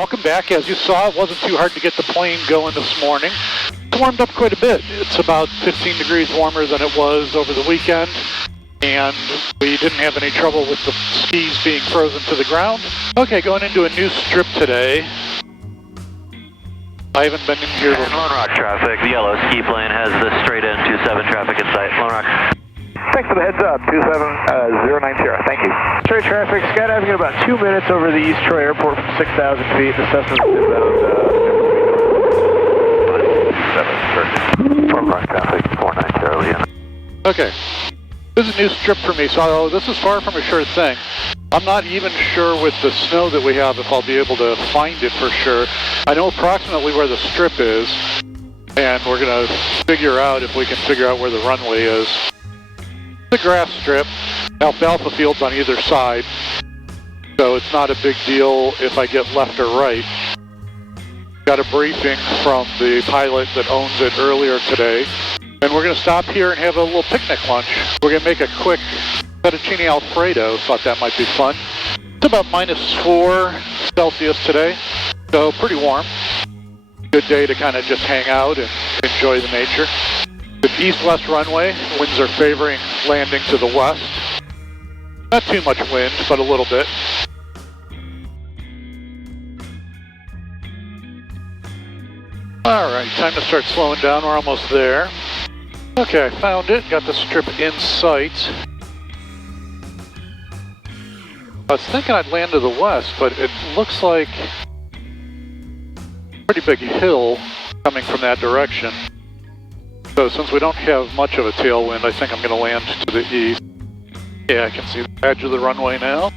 welcome back. As you saw, it wasn't too hard to get the plane going this morning. It's warmed up quite a bit. It's about 15 degrees warmer than it was over the weekend, and we didn't have any trouble with the skis being frozen to the ground. Okay, going into a new strip today. I haven't been in here before. And Lone Rock traffic, the yellow ski plane has the straight in 27 traffic in sight. Lone Rock. Thanks for the heads up, 27090, thank you. Straight traffic, skydiving in about 2 minutes over the East Troy Airport from 6,000 feet. The Cessna's inbound 730. Lone Rock traffic, 490, yeah. Okay, this is a new strip for me, so this is far from a sure thing. I'm not even sure with the snow that we have if I'll be able to find it for sure. I know approximately where the strip is, and we're going to figure out if we can figure out where the runway is. The grass strip, alfalfa fields on either side, so it's not a big deal if I get left or right. Got a briefing from the pilot that owns it earlier today, and we're going to stop here and have a little picnic lunch. We're going to make a quick fettuccine alfredo. Thought that might be fun. It's about -4 Celsius today, so pretty warm. Good day to kind of just hang out and enjoy the nature. With east-west runway, winds are favoring landing to the west. Not too much wind, but a little bit. Alright, time to start slowing down. We're almost there. Okay, I found it. Got the strip in sight. I was thinking I'd land to the west, but it looks like a pretty big hill coming from that direction. So since we don't have much of a tailwind, I think I'm going to land to the east. Yeah, I can see the edge of the runway now.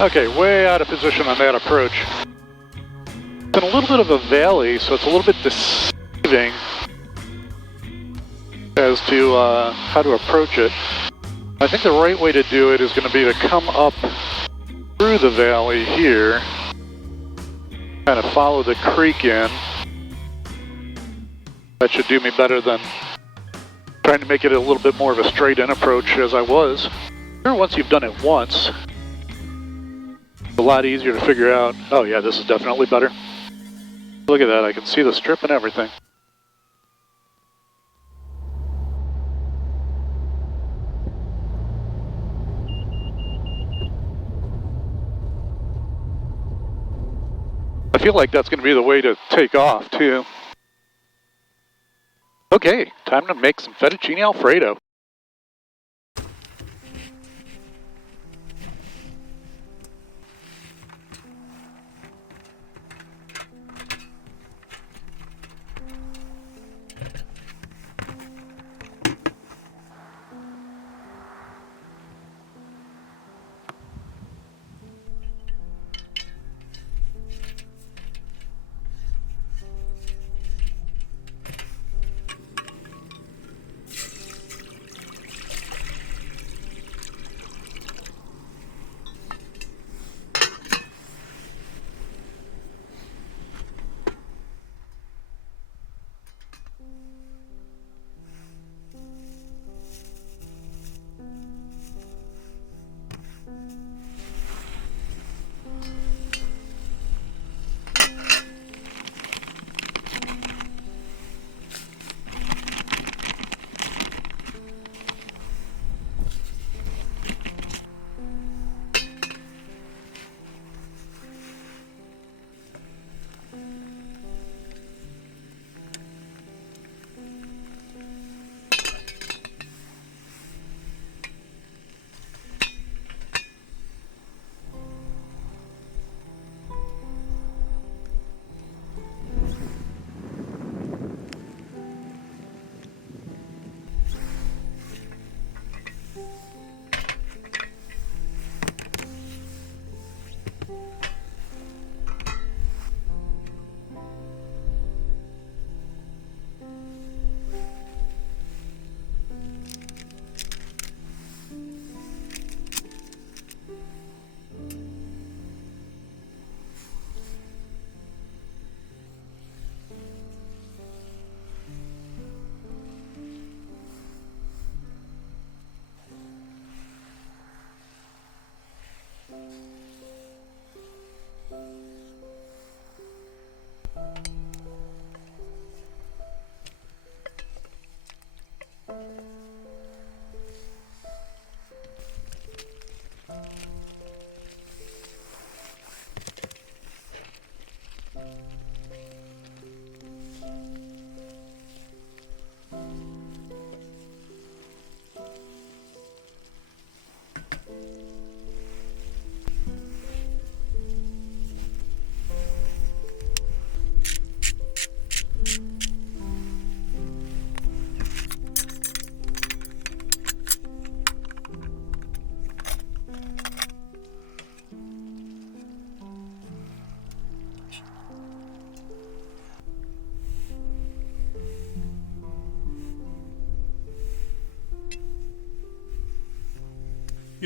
Okay, way out of position on that approach. It's in a little bit of a valley, so it's a little bit deceiving as to how to approach it. I think the right way to do it is going to be to come up through the valley here, kind of follow the creek in. That should do me better than trying to make it a little bit more of a straight-in approach as I was. Sure, once you've done it once, it's a lot easier to figure out. Oh yeah, this is definitely better. Look at that, I can see the strip and everything. I feel like that's going to be the way to take off too. Okay, time to make some fettuccine alfredo.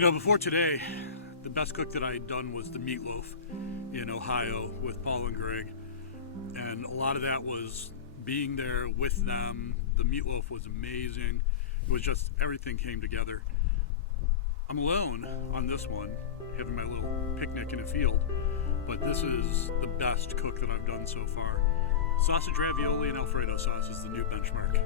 You know, before today, the best cook that I had done was the meatloaf in Ohio with Paul and Greg. And a lot of that was being there with them. The meatloaf was amazing. It was just, everything came together. I'm alone on this one, having my little picnic in a field, but this is the best cook that I've done so far. Sausage ravioli and alfredo sauce is the new benchmark.